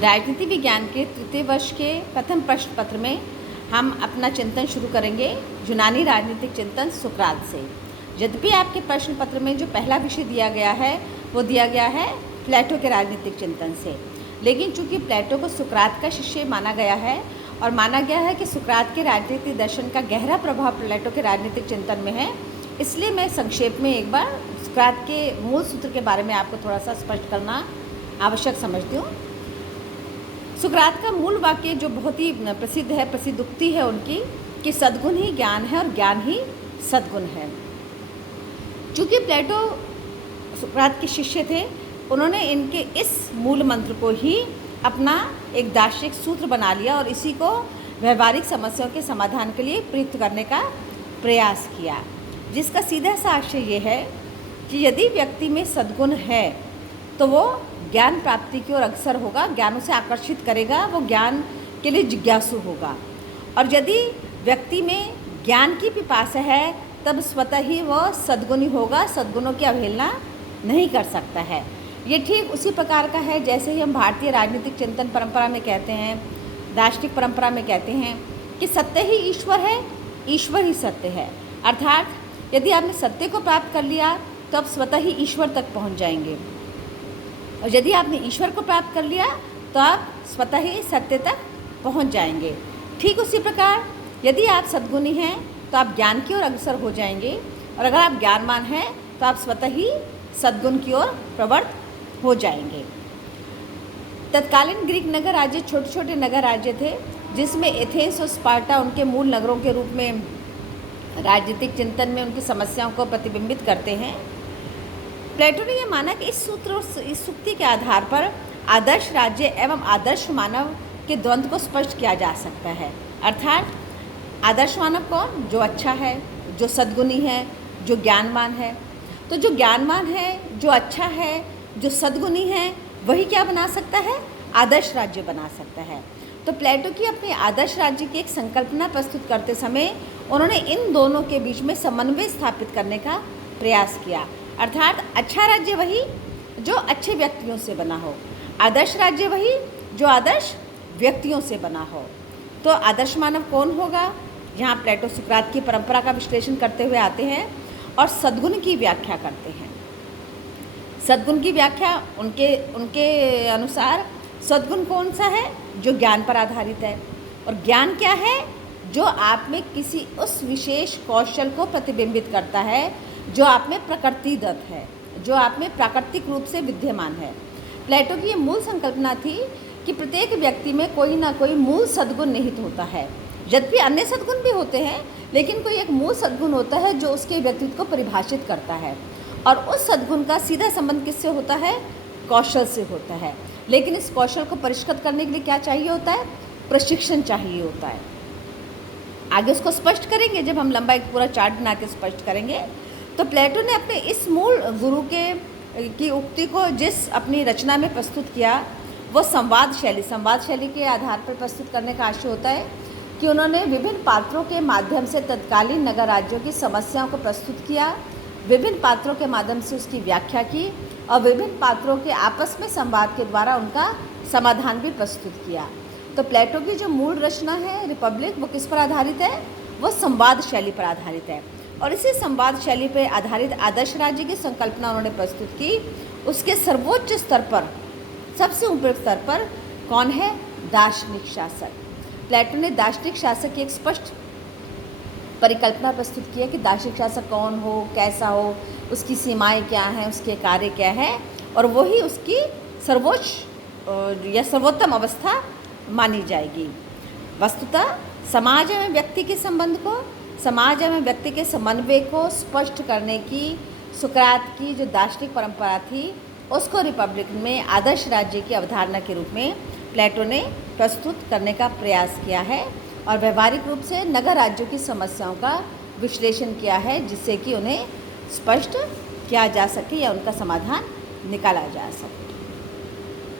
राजनीति विज्ञान के तृतीय वर्ष के प्रथम प्रश्न पत्र में हम अपना चिंतन शुरू करेंगे यूनानी राजनीतिक चिंतन सुकरात से। यद्यपि आपके प्रश्न पत्र में जो पहला विषय दिया गया है वो दिया गया है प्लेटो के राजनीतिक चिंतन से, लेकिन चूंकि प्लेटो को सुकरात का शिष्य माना गया है और माना गया है कि सुकरात के राजनीतिक दर्शन का गहरा प्रभाव प्लेटो के राजनीतिक चिंतन में है, इसलिए मैं संक्षेप में एक बार सुकरात के मूल सूत्र के बारे में आपको थोड़ा सा स्पष्ट करना आवश्यक समझती हूँ। सुकरात का मूल वाक्य जो बहुत ही प्रसिद्ध है, प्रसिद्ध उक्ति है उनकी कि सद्गुण ही ज्ञान है और ज्ञान ही सद्गुण है। चूँकि प्लेटो सुकरात के शिष्य थे, उन्होंने इनके इस मूल मंत्र को ही अपना एक दार्शनिक सूत्र बना लिया और इसी को व्यवहारिक समस्याओं के समाधान के लिए प्रयुक्त करने का प्रयास किया, जिसका सीधा सा आशय ये है कि यदि व्यक्ति में सद्गुण है तो वो ज्ञान प्राप्ति की ओर अग्रसर होगा, ज्ञान उसे आकर्षित करेगा, वो ज्ञान के लिए जिज्ञासु होगा। और यदि व्यक्ति में ज्ञान की पिपासा है तब स्वतः ही वह सद्गुणी होगा, सद्गुणों की अवहेलना नहीं कर सकता है। ये ठीक उसी प्रकार का है जैसे ही हम भारतीय राजनीतिक चिंतन परंपरा में कहते हैं, दार्शनिक परंपरा में कहते हैं कि सत्य ही ईश्वर है, ईश्वर ही सत्य है। अर्थात यदि आपने सत्य को प्राप्त कर लिया तो आप स्वतः ही ईश्वर तक पहुंच जाएंगे, और यदि आपने ईश्वर को प्राप्त कर लिया तो आप स्वतः ही सत्य तक पहुंच जाएंगे। ठीक उसी प्रकार यदि आप सद्गुणी हैं तो आप ज्ञान की ओर अग्रसर हो जाएंगे, और अगर आप ज्ञानवान हैं तो आप स्वतः ही सद्गुण की ओर प्रवृत्त हो जाएंगे। तत्कालीन ग्रीक नगर राज्य छोटे छोटे नगर राज्य थे, जिसमें एथेंस और स्पार्टा उनके मूल नगरों के रूप में राजनीतिक चिंतन में उनकी समस्याओं को प्रतिबिंबित करते हैं। प्लेटो ने यह माना कि इस सूक्ति के आधार पर आदर्श राज्य एवं आदर्श मानव के द्वंद्व को स्पष्ट किया जा सकता है। अर्थात आदर्श मानव कौन? जो अच्छा है, जो सद्गुणी है, जो ज्ञानवान है। तो जो ज्ञानवान है, जो अच्छा है, जो सद्गुणी है, वही क्या बना सकता है? आदर्श राज्य बना सकता है। तो प्लेटो की अपने आदर्श राज्य की एक संकल्पना प्रस्तुत करते समय उन्होंने इन दोनों के बीच में समन्वय स्थापित करने का प्रयास किया। अर्थात अच्छा राज्य वही जो अच्छे व्यक्तियों से बना हो, आदर्श राज्य वही जो आदर्श व्यक्तियों से बना हो। तो आदर्श मानव कौन होगा? यहाँ प्लेटो सुकरात की परंपरा का विश्लेषण करते हुए आते हैं और सद्गुण की व्याख्या करते हैं। सद्गुण की व्याख्या उनके अनुसार सद्गुण कौन सा है? जो ज्ञान पर आधारित है। और ज्ञान क्या है? जो आप में किसी उस विशेष कौशल को प्रतिबिंबित करता है जो आप में प्रकृतिदत्त है, जो आप में प्राकृतिक रूप से विद्यमान है। प्लेटो की ये मूल संकल्पना थी कि प्रत्येक व्यक्ति में कोई ना कोई मूल सद्गुण निहित होता है। यद्यपि अन्य सद्गुण भी होते हैं, लेकिन कोई एक मूल सद्गुण होता है जो उसके व्यक्तित्व को परिभाषित करता है, और उस सद्गुण का सीधा संबंध किससे होता है? कौशल से होता है। लेकिन इस कौशल को परिष्कृत करने के लिए क्या चाहिए होता है? प्रशिक्षण चाहिए होता है। आगे उसको स्पष्ट करेंगे जब हम लंबा एक पूरा चार्ट बना के स्पष्ट करेंगे। तो प्लेटो ने अपने इस मूल गुरु की उक्ति को जिस अपनी रचना में प्रस्तुत किया वो संवाद शैली के आधार पर प्रस्तुत करने का आशय होता है कि उन्होंने विभिन्न पात्रों के माध्यम से तत्कालीन नगर राज्यों की समस्याओं को प्रस्तुत किया, विभिन्न पात्रों के माध्यम से उसकी व्याख्या की, और विभिन्न पात्रों के आपस में संवाद के द्वारा उनका समाधान भी प्रस्तुत किया। तो प्लेटो की जो मूल रचना है रिपब्लिक, वो किस पर आधारित है? वो संवाद शैली पर आधारित है, और इसी संवाद शैली पर आधारित आदर्श राज्य की संकल्पना उन्होंने प्रस्तुत की। उसके सर्वोच्च स्तर पर, सबसे ऊपरी स्तर पर कौन है? दार्शनिक शासक। प्लेटो ने दार्शनिक शासक की एक स्पष्ट परिकल्पना प्रस्तुत की है कि दार्शनिक शासक कौन हो, कैसा हो, उसकी सीमाएं क्या हैं, उसके कार्य क्या है, और वही उसकी सर्वोच्च या सर्वोत्तम अवस्था मानी जाएगी। वस्तुतः समाज एवं व्यक्ति के संबंध को, समाज एवं व्यक्ति के समन्वय को स्पष्ट करने की सुकरात की जो दार्शनिक परंपरा थी, उसको रिपब्लिक में आदर्श राज्य की अवधारणा के रूप में प्लेटो ने प्रस्तुत करने का प्रयास किया है, और व्यवहारिक रूप से नगर राज्यों की समस्याओं का विश्लेषण किया है, जिससे कि उन्हें स्पष्ट किया जा सके या उनका समाधान निकाला जा सके।